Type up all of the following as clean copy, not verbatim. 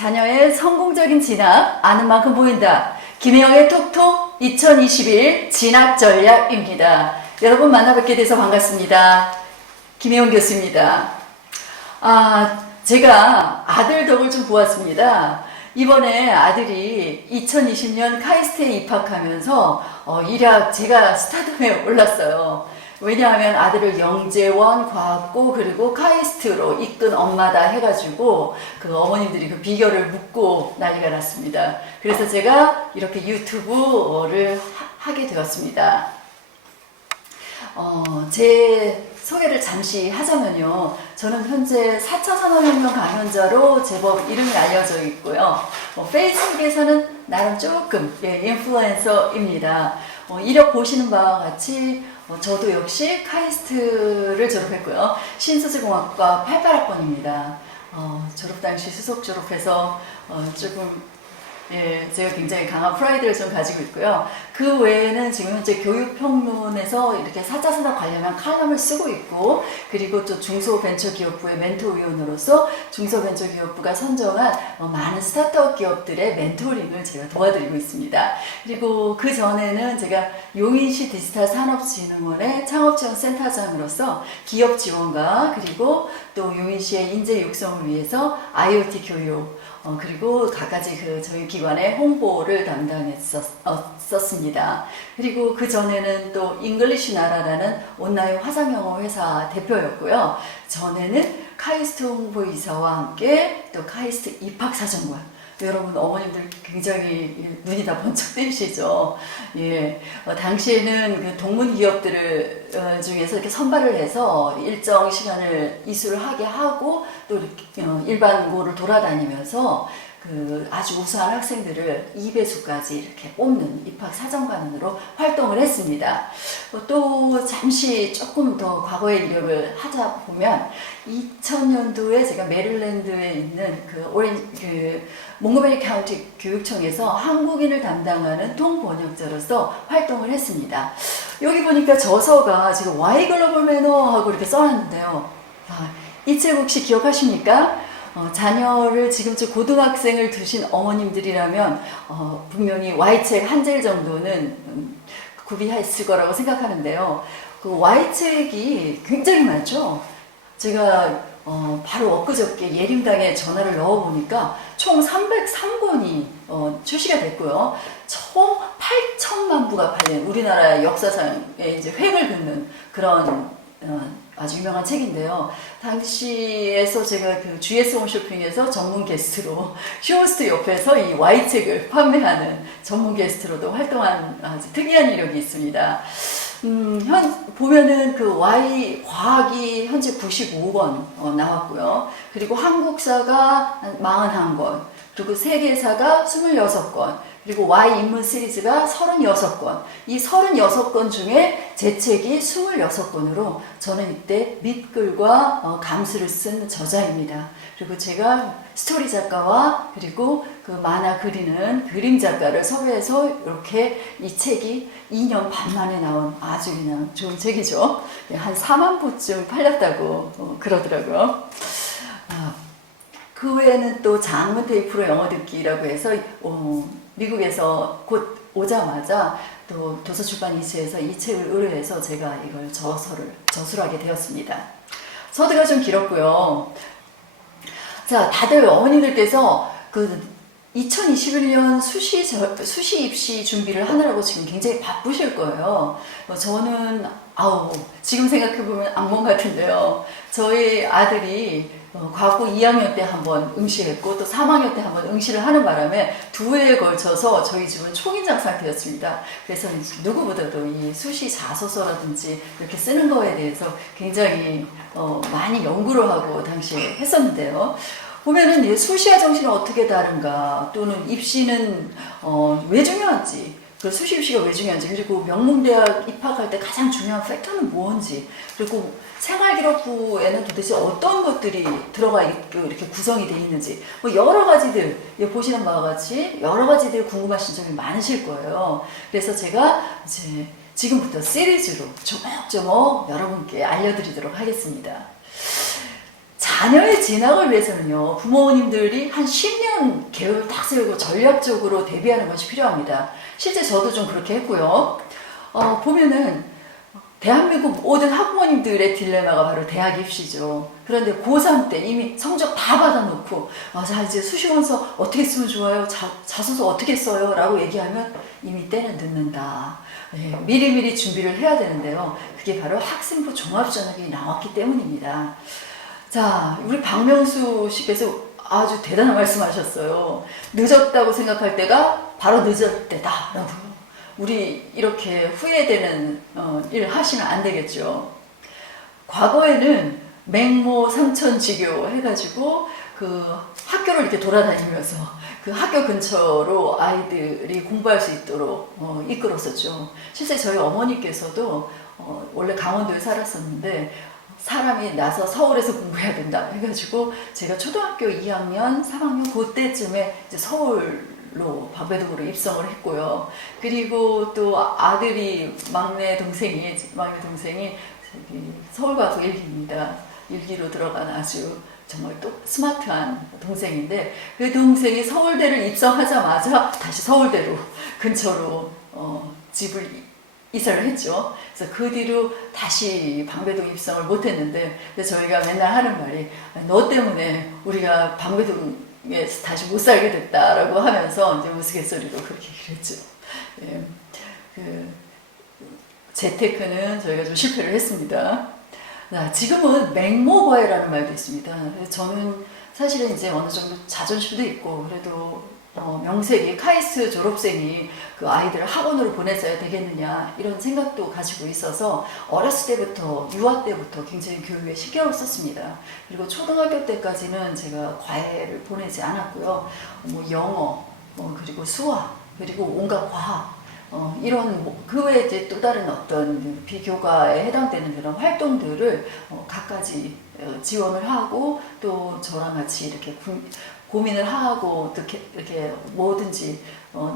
자녀의 성공적인 진학, 아는 만큼 보인다. 김혜영의 톡톡 2021 진학 전략입니다. 여러분 만나뵙게 돼서 반갑습니다. 김혜영 교수입니다. 제가 아들 덕을 좀 보았습니다. 이번에 아들이 2020년 카이스트에 입학하면서 일약 제가 스타덤에 올랐어요. 왜냐하면 아들을 영재원, 과학고 그리고 카이스트로 이끈 엄마다 해가지고 그 어머님들이 그 비결을 묻고 난리가 났습니다. 그래서 제가 이렇게 유튜브를 하게 되었습니다. 제 소개를 잠시 하자면요. 저는 현재 4차 산업혁명 강연자로 제법 이름이 알려져 있고요. 페이스북에서는 나름 조금 인플루엔서입니다. 이력 보시는 바와 같이 저도 역시 카이스트를 졸업했고요. 신소재공학과 88학번입니다. 졸업 당시 수석 졸업해서 조금 제가 굉장히 강한 프라이드를 좀 가지고 있고요. 그 외에는 지금 현재 교육평론에서 이렇게 4차 산업 관련한 칼럼을 쓰고 있고, 그리고 또 중소벤처기업부의 멘토위원으로서 중소벤처기업부가 선정한 많은 스타트업 기업들의 멘토링을 제가 도와드리고 있습니다. 그리고 그 전에는 제가 용인시 디지털 산업진흥원의 창업지원센터장으로서 기업 지원과 그리고 또 용인시의 인재 육성을 위해서 IoT 교육, 그리고 갖가지 저희 기관의 홍보를 담당했었습니다. 그리고 그 전에는 또 잉글리시 나라라는 온라인 화상영어 회사 대표였고요. 전에는 카이스트 홍보이사와 함께 또 카이스트 입학사정관, 여러분 어머님들 굉장히 눈이 다 번쩍 뜨이시죠. 당시에는 그 동문 기업들을 중에서 이렇게 선발을 해서 일정 시간을 이수를 하게 하고 또 이렇게 일반고를 돌아다니면서 그 아주 우수한 학생들을 2배수까지 이렇게 뽑는 입학사정관으로 활동을 했습니다. 또 잠시 조금 더 과거의 이력을 하자 보면 2000년도에 제가 메릴랜드에 있는 몽고메리 카운티 교육청에서 한국인을 담당하는 통번역자로서 활동을 했습니다. 여기 보니까 저서가 지금 Y 글로벌 매너하고 이렇게 써놨는데요. 이 책 혹시 기억하십니까? 자녀를 지금쯤 고등학생을 두신 어머님들이라면 분명히 Y책 한 질 정도는 구비했을 거라고 생각하는데요. 그 Y책이 굉장히 많죠. 제가 바로 엊그저께 예림당에 전화를 넣어보니까 총 303권이 출시가 됐고요. 총 8천만 부가 팔린 우리나라 역사상에 이제 획을 긋는 그런 아주 유명한 책인데요. 당시에서 제가 그 GS 홈쇼핑에서 전문 게스트로 쇼호스트 옆에서 이 Y책을 판매하는 전문 게스트로도 활동한 아주 특이한 이력이 있습니다. 보면은 그 Y 과학이 현재 95권 나왔고요. 그리고 한국사가 41권, 그리고 세계사가 26권, 그리고 Y 인문 시리즈가 36권. 이 36권 중에 제 책이 26권으로 저는 이때 밑글과 감수를 쓴 저자입니다. 그리고 제가 스토리 작가와 그리고 그 만화 그리는 그림 작가를 섭외해서 이렇게 이 책이 2년 반 만에 나온 아주 그냥 좋은 책이죠. 한 4만 부쯤 팔렸다고 그러더라고요. 그 외에는 또 장문 테이프로 영어 듣기라고 해서 미국에서 곧 오자마자 또 도서출판이츠에서 이 책을 의뢰해서 제가 이걸 저술을 하게 되었습니다. 서두가 좀 길었고요. 자, 다들 어머님들께서 그 2021년 수시 입시 준비를 하느라고 지금 굉장히 바쁘실 거예요. 저는 지금 생각해보면 악몽 같은데요. 저희 아들이 과학고 2학년 때 한번 응시했고 또 3학년 때 한번 응시를 하는 바람에 2회에 걸쳐서 저희 집은 초긴장 상태였습니다. 그래서 누구보다도 이 수시 자소서라든지 이렇게 쓰는 거에 대해서 굉장히 많이 연구를 하고 당시에 했었는데요. 보면은 수시와 정시는 어떻게 다른가, 또는 입시는 왜 중요한지, 그 수시 입시가 왜 중요한지, 그리고 명문대학 입학할 때 가장 중요한 팩터는 뭔지, 그리고 생활기록부에는 도대체 어떤 것들이 들어가 있고 이렇게 구성이 되어 있는지, 여러 가지들, 보시는 바와 같이 여러 가지들 궁금하신 점이 많으실 거예요. 그래서 제가 이제 지금부터 시리즈로 조목조목 여러분께 알려드리도록 하겠습니다. 자, 자녀의 진학을 위해서는요, 부모님들이 한 10년 계획을 딱 세우고 전략적으로 대비하는 것이 필요합니다. 실제 저도 좀 그렇게 했고요. 보면은 대한민국 모든 학부모님들의 딜레마가 바로 대학 입시죠. 그런데 고3 때 이미 성적 다 받아놓고 자 이제 수시원서 어떻게 쓰면 좋아요? 자소서 어떻게 써요? 라고 얘기하면 이미 때는 늦는다. 네, 미리미리 준비를 해야 되는데요. 그게 바로 학생부 종합전형이 나왔기 때문입니다. 자, 우리 박명수 씨께서 아주 대단한 말씀하셨어요. 늦었다고 생각할 때가 바로 늦을 때다라고요. 우리 이렇게 후회되는 일 하시면 안 되겠죠. 과거에는 맹모 삼천지교 해가지고 그 학교를 이렇게 돌아다니면서 그 학교 근처로 아이들이 공부할 수 있도록 이끌었었죠. 실제 저희 어머니께서도 원래 강원도에 살았었는데 사람이 나서 서울에서 공부해야 된다 해가지고 제가 초등학교 2학년, 3학년 그때쯤에 이제 서울로 방배동으로 입성을 했고요. 그리고 또 아들이 막내 동생이 서울과학 일기입니다. 일기로 들어간 아주 정말 또 스마트한 동생인데 그 동생이 서울대를 입성하자마자 다시 서울대로 근처로 집을 이사를 했죠. 그래서 그 뒤로 다시 방배동 입성을 못했는데 저희가 맨날 하는 말이 너 때문에 우리가 방배동에 다시 못 살게 됐다라고 하면서 이제 우스갯소리로 그렇게 그랬죠. 예, 재테크는 저희가 좀 실패를 했습니다. 지금은 맹모과외라는 말도 있습니다. 저는 사실은 이제 어느 정도 자존심도 있고 그래도 명색이 카이스트 졸업생이 그 아이들을 학원으로 보내줘야 되겠느냐 이런 생각도 가지고 있어서 어렸을 때부터 유아 때부터 굉장히 교육에 신경을 썼습니다. 그리고 초등학교 때까지는 제가 과외를 보내지 않았고요. 영어 그리고 수학 그리고 온갖 과학 이런 그 외에 이제 또 다른 어떤 비교과에 해당되는 그런 활동들을 갖가지 지원을 하고 또 저랑 같이 이렇게 고민을 하고 이렇게 뭐든지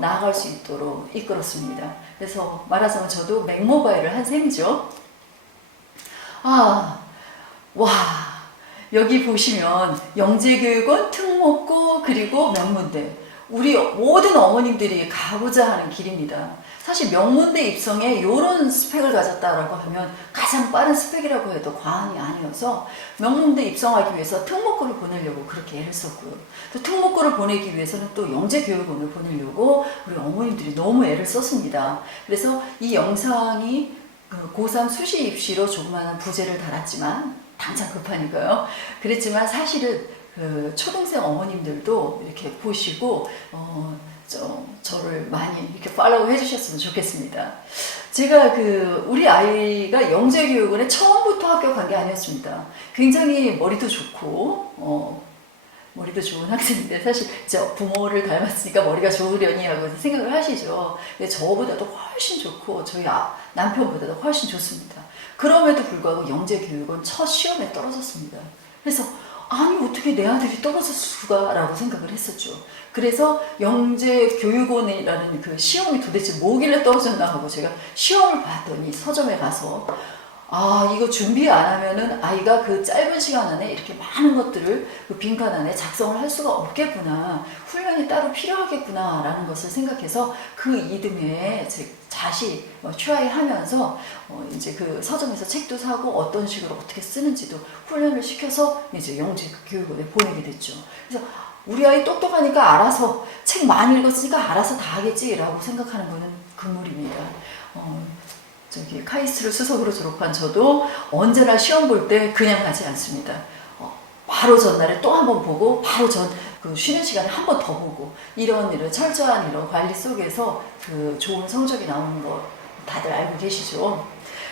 나아갈 수 있도록 이끌었습니다. 그래서 말하자면 저도 맹모과외를 한 셈이죠. 여기 보시면 영재교육원, 특목고 그리고 명문대 우리 모든 어머님들이 가고자 하는 길입니다. 사실 명문대 입성에 이런 스펙을 가졌다라고 하면 가장 빠른 스펙이라고 해도 과언이 아니어서 명문대 입성하기 위해서 특목고를 보내려고 그렇게 애를 썼고요. 또 특목고를 보내기 위해서는 또 영재교육원을 보내려고 우리 어머님들이 너무 애를 썼습니다. 그래서 이 영상이 고3 수시 입시로 조그마한 부재를 달았지만 당장 급하니까요. 그랬지만 사실은 초등생 어머님들도 이렇게 보시고 저를 많이 이렇게 팔로우 해주셨으면 좋겠습니다. 제가 우리 아이가 영재교육원에 처음부터 합격한 게 아니었습니다. 굉장히 머리도 좋고 머리도 좋은 학생인데 사실 저 부모를 닮았으니까 머리가 좋으려니 하고 생각을 하시죠. 근데 저보다도 훨씬 좋고 저희 남편보다도 훨씬 좋습니다. 그럼에도 불구하고 영재교육원 첫 시험에 떨어졌습니다. 그래서 아니 어떻게 내 아들이 떨어질 수가 라고 생각을 했었죠. 그래서 영재교육원이라는 그 시험이 도대체 뭐길래 떨어졌나 하고 제가 시험을 봤더니 서점에 가서 이거 준비 안 하면은 아이가 그 짧은 시간 안에 이렇게 많은 것들을 그 빈칸 안에 작성을 할 수가 없겠구나. 훈련이 따로 필요하겠구나 라는 것을 생각해서 그 이듬해에 다시 트라이 하면서 이제 그 서점에서 책도 사고 어떤 식으로 어떻게 쓰는지도 훈련을 시켜서 이제 영재교육원에 보내게 됐죠. 그래서 우리 아이 똑똑하니까 알아서 책 많이 읽었으니까 알아서 다 하겠지라고 생각하는 거는 금물입니다. 카이스트를 수석으로 졸업한 저도 언제나 시험 볼 때 그냥 가지 않습니다. 바로 전날에 또 한 번 보고 바로 그 쉬는 시간에 한 번 더 보고 이런 철저한 이런 관리 속에서 그 좋은 성적이 나오는 거 다들 알고 계시죠.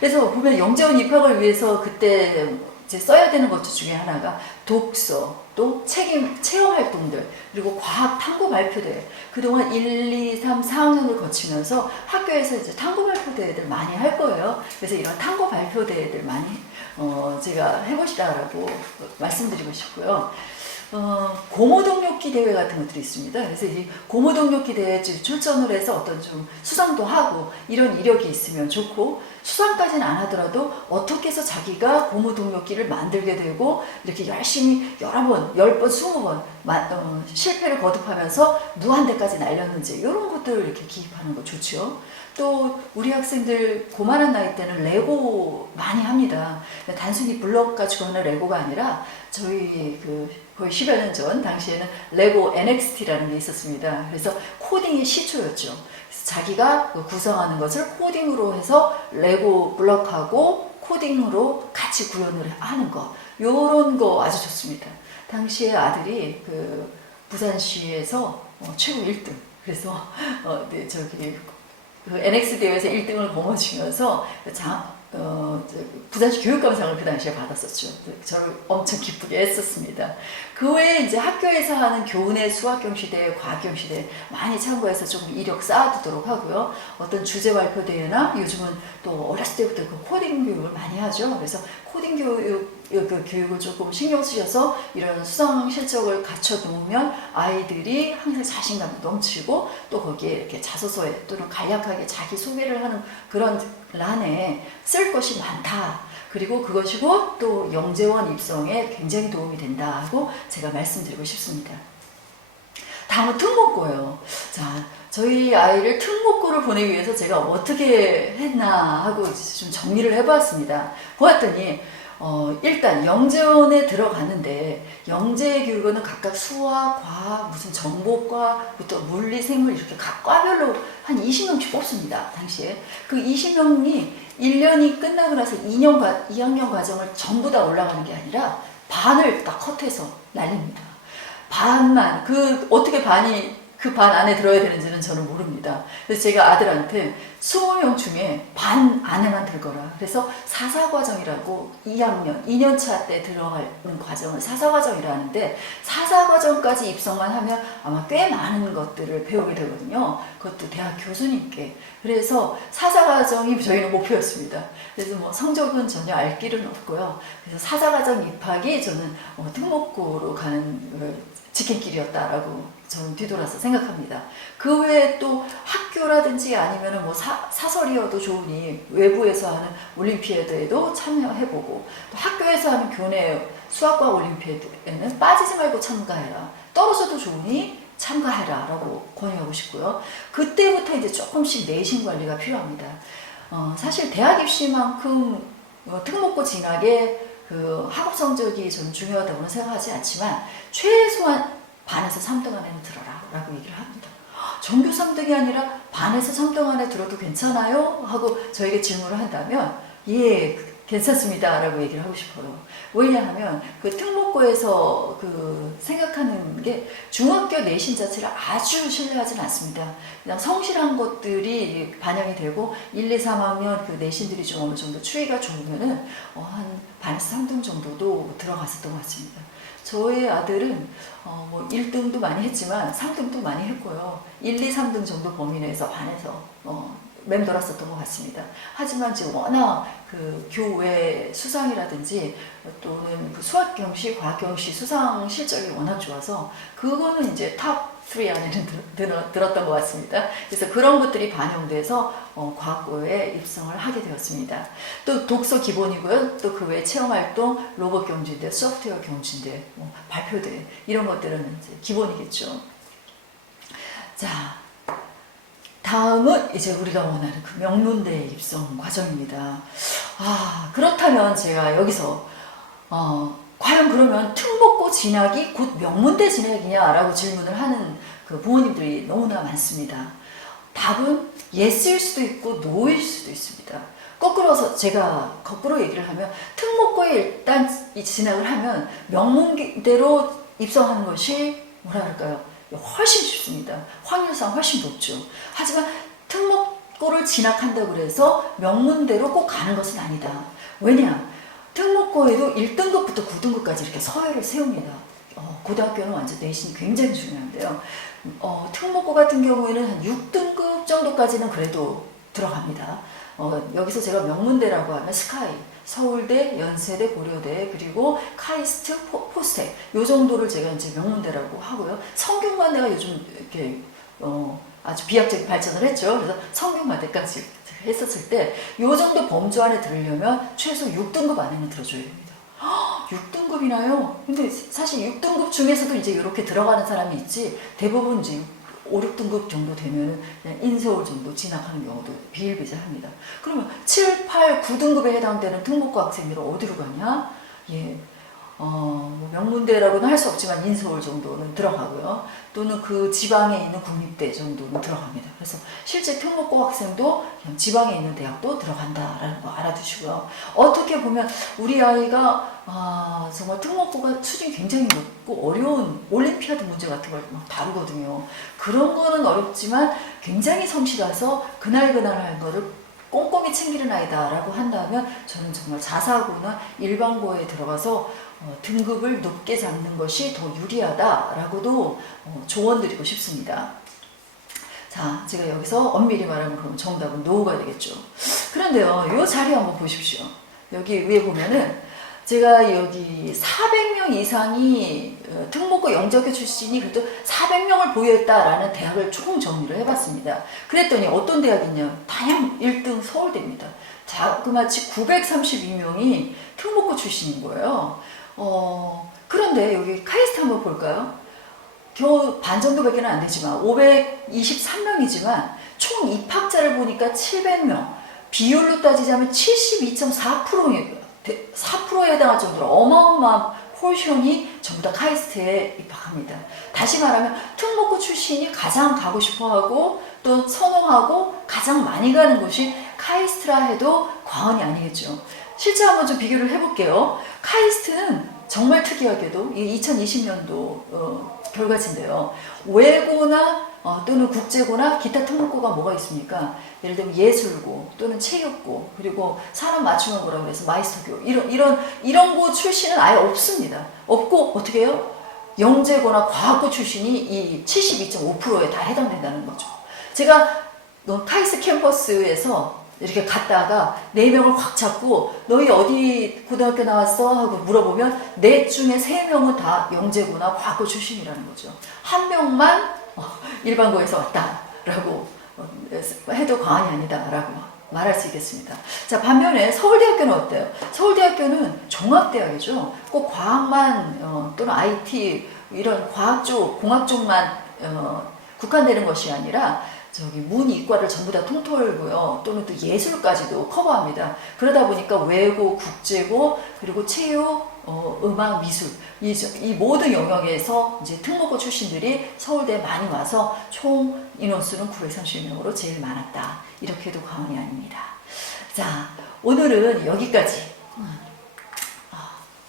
그래서 보면 영재원 입학을 위해서 그때 이제 써야 되는 것 중에 하나가 독서, 또 체험 활동들, 그리고 과학 탐구 발표대. 그동안 1, 2, 3, 4학년을 거치면서 학교에서 이제 탐구 발표대회들 많이 할 거예요. 그래서 이런 탐구 발표대회들 많이 제가 해보시라고 말씀드리고 싶고요. 고무동력기 대회 같은 것들이 있습니다. 그래서 이 고무동력기 대회에 출전을 해서 어떤 좀 수상도 하고 이런 이력이 있으면 좋고, 수상까지는 안 하더라도 어떻게 해서 자기가 고무동력기를 만들게 되고 이렇게 열심히 여러 번, 10번, 20번 실패를 거듭하면서 무한대까지 날렸는지 이런 것들을 이렇게 기입하는 거 좋죠. 또 우리 학생들 고만한 나이 때는 레고 많이 합니다. 단순히 블럭 가지고 하는 레고가 아니라 저희 거의 10여 년 전 당시에는 레고 NXT라는 게 있었습니다. 그래서 코딩의 시초였죠. 그래서 자기가 구성하는 것을 코딩으로 해서 레고 블럭하고 코딩으로 같이 구현을 하는 거, 요런 거 아주 좋습니다. 당시에 아들이 부산시에서 최고 1등. 그래서 네, 그 NX 대회에서 1등을 거머쥐면서 부산시 교육감상을 그 당시에 받았었죠. 저를 엄청 기쁘게 했었습니다. 그 외에 이제 학교에서 하는 교내 수학경시대, 과학경시대 많이 참고해서 조금 이력 쌓아두도록 하고요. 어떤 주제 발표 대회나 요즘은 또 어렸을 때부터 그 코딩 교육을 많이 하죠. 그래서 코딩 교육을 조금 신경 쓰셔서 이런 수상 실적을 갖춰 놓으면 아이들이 항상 자신감이 넘치고 또 거기에 이렇게 자소서에 또는 간략하게 자기 소개를 하는 그런 란에 쓸 것이 많다. 그리고 그것이고 또 영재원 입성에 굉장히 도움이 된다 하고 제가 말씀드리고 싶습니다. 다음은 특목고예요. 자, 저희 아이를 특목고를 보내기 위해서 제가 어떻게 했나 하고 좀 정리를 해봤습니다. 보았더니 일단 영재원에 들어가는데 영재 교육원은 각각 수학, 과학, 무슨 정보과부터 물리, 생물 이렇게 각 과별로 한 20명씩 뽑습니다. 당시에. 그 20명이 1년이 끝나고 나서 2학년 과정을 전부 다 올라가는 게 아니라 반을 딱 컷해서 날립니다. 반만, 어떻게 그 반 안에 들어야 되는지는 저는 모릅니다. 그래서 제가 아들한테 20명 중에 반 안에만 들거라. 그래서 사사과정이라고 2학년, 2년차 때 들어가는 과정을 사사과정이라 하는데, 사사과정까지 입성만 하면 아마 꽤 많은 것들을 배우게 되거든요. 그것도 대학 교수님께. 그래서 사사과정이 저희는 목표였습니다. 그래서 뭐 성적은 전혀 알 길은 없고요. 그래서 사사과정 입학이 저는 특목고로 가는 지름길이었다라고 저는 뒤돌아서 생각합니다. 그 외에 또 학교라든지 아니면은 뭐 사설이어도 좋으니 외부에서 하는 올림피아드에도 참여해보고, 또 학교에서 하는 교내 수학과 올림피아드에는 빠지지 말고 참가해라. 떨어져도 좋으니 참가해라 라고 권유하고 싶고요. 그때부터 이제 조금씩 내신 관리가 필요합니다. 사실 대학 입시만큼 특목고 진학에 학업 성적이 좀 중요하다고는 생각하지 않지만 최소한 반에서 3등 안에는 들어라 라고 얘기를 합니다. 전교 3등이 아니라 반에서 3등 안에 들어도 괜찮아요? 하고 저에게 질문을 한다면 예, 괜찮습니다 라고 얘기를 하고 싶어요. 왜냐하면 특목고에서 생각하는 게 중학교 내신 자체를 아주 신뢰하지는 않습니다. 그냥 성실한 것들이 반영이 되고 1, 2, 3학년 내신들이 좀 어느 정도 추이가 좋으면은 한 반에서 3등 정도도 들어갔었던 것 같습니다. 저의 아들은 뭐 1등도 많이 했지만 3등도 많이 했고요. 1, 2, 3등 정도 범위 내에서 반에서 맴돌았었던 것 같습니다. 하지만 지금 워낙 교외 수상이라든지 또는 수학경시, 과학경시 수상 실적이 워낙 좋아서 그거는 이제 탑 3 안에는 들었던 것 같습니다. 그래서 그런 것들이 반영돼서 과학고에 입성을 하게 되었습니다. 또 독서 기본이고요. 또 그 외 체험활동, 로봇 경주대, 소프트웨어 경주대, 발표대 이런 것들은 이제 기본이겠죠. 자, 다음은 이제 우리가 원하는 명문대 입성 과정입니다. 그렇다면 제가 여기서 과연 그러면 특목고 진학이 곧 명문대 진학이냐라고 질문을 하는 부모님들이 너무나 많습니다. 답은 예스일 수도 있고 노일 수도 있습니다. 제가 거꾸로 얘기를 하면 특목고에 일단 진학을 하면 명문대로 입성하는 것이 뭐라 할까요? 훨씬 쉽습니다. 확률상 훨씬 높죠. 하지만 특목고를 진학한다고 해서 명문대로 꼭 가는 것은 아니다. 왜냐? 특목고에도 1등급부터 9등급까지 이렇게 서열을 세웁니다. 고등학교는 완전 내신이 굉장히 중요한데요. 특목고 같은 경우에는 한 6등급 정도까지는 그래도 들어갑니다. 여기서 제가 명문대라고 하면 스카이, 서울대, 연세대, 고려대, 그리고 카이스트, 포스텍 요 정도를 제가 이제 명문대라고 하고요. 성균관대가 요즘 이렇게 아주 비약적인 발전을 했죠. 그래서 성균관대까지 했었을 때 요 정도 범주 안에 들으려면 최소 6등급 안에는 들어줘야 됩니다. 6등급이나요? 근데 사실 6등급 중에서도 이제 이렇게 들어가는 사람이 있지, 대부분 이제 5, 6등급 정도 되면 그냥 인서울 정도 진학하는 경우도 비일비재합니다. 그러면 7, 8, 9등급에 해당되는 특목고 학생들은 어디로 가냐? 예. 뭐 명문대라고는 할 수 없지만 인서울 정도는 들어가고요. 또는 그 지방에 있는 국립대 정도는 들어갑니다. 그래서 실제 특목고 학생도 그냥 지방에 있는 대학도 들어간다라는 거 알아두시고요. 어떻게 보면 우리 아이가 정말 특목고가 수준이 굉장히 높고 어려운 올림피아드 문제 같은 걸 막 다루거든요. 그런 거는 어렵지만 굉장히 성실해서 그날그날 하는 거를 꼼꼼히 챙기는 아이다라고 한다면 저는 정말 자사고나 일반고에 들어가서 등급을 높게 잡는 것이 더 유리하다라고도 조언드리고 싶습니다. 자, 제가 여기서 엄밀히 말하면 그럼 정답은 노가 되겠죠. 그런데요, 이 자리 한번 보십시오. 여기 위에 보면은 제가 여기 400명 이상이 특목고 영재학교 출신이 그래도 400명을 보유했다라는 대학을 총 정리를 해봤습니다. 그랬더니 어떤 대학이냐? 단양 1등 서울대입니다. 자그마치 932명이 특목고 출신인 거예요. 그런데 여기 카이스트 한번 볼까요? 겨우 반 정도밖에 안 되지만 523명이지만 총 입학자를 보니까 700명, 비율로 따지자면 72.4%예요. 4%에 해당할 정도로 어마어마한 포션이 전부 다 카이스트에 입학합니다. 다시 말하면 특목고 출신이 가장 가고 싶어하고 또 선호하고 가장 많이 가는 곳이 카이스트라 해도 과언이 아니겠죠. 실제 한번 좀 비교를 해볼게요. 카이스트는 정말 특이하게도 2020년도 결과치인데요. 외고나 또는 국제고나 기타 특목고가 뭐가 있습니까? 예를 들면 예술고 또는 체육고 그리고 산업 맞춤형고라고 해서 마이스터교 이런 고 출신은 아예 없습니다. 없고 어떻게 해요? 영재고나 과학고 출신이 이 72.5%에 다 해당된다는 거죠. 제가 카이스트 캠퍼스에서 이렇게 갔다가 4명을 확 잡고 너희 어디 고등학교 나왔어? 하고 물어보면 넷 중에 3명은 다 영재고나 과학고 출신이라는 거죠. 한 명만 일반고에서 왔다라고 해도 과언이 아니다라고 말할 수 있겠습니다. 자, 반면에 서울대학교는 어때요? 서울대학교는 종합대학이죠. 꼭 과학만 또는 IT 이런 과학 쪽, 공학 쪽만 국한되는 것이 아니라 저기 문이과를 전부 다 통틀고요. 또는 또 예술까지도 커버합니다. 그러다 보니까 외고, 국제고, 그리고 체육, 음악, 미술 이 모든 영역에서 이제 특목고 출신들이 서울대에 많이 와서 총 인원수는 930명으로 제일 많았다. 이렇게 해도 과언이 아닙니다. 자, 오늘은 여기까지.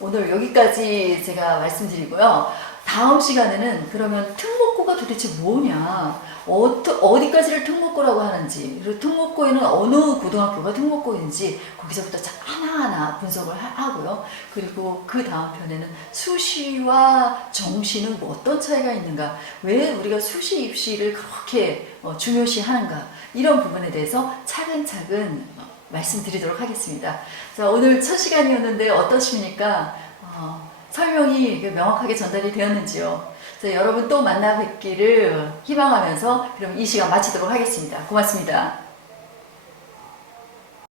오늘 여기까지 제가 말씀드리고요. 다음 시간에는 그러면 특목고가 도대체 뭐냐, 어디까지를 특목고라고 하는지, 그리고 특목고에는 어느 고등학교가 특목고인지 거기서부터 하나하나 분석을 하고요. 그리고 그 다음 편에는 수시와 정시는 뭐 어떤 차이가 있는가, 왜 우리가 수시 입시를 그렇게 중요시하는가, 이런 부분에 대해서 차근차근 말씀드리도록 하겠습니다. 자, 오늘 첫 시간이었는데 어떠십니까? 설명이 명확하게 전달이 되었는지요? 여러분 또 만나 뵙기를 희망하면서 그럼 이 시간 마치도록 하겠습니다. 고맙습니다.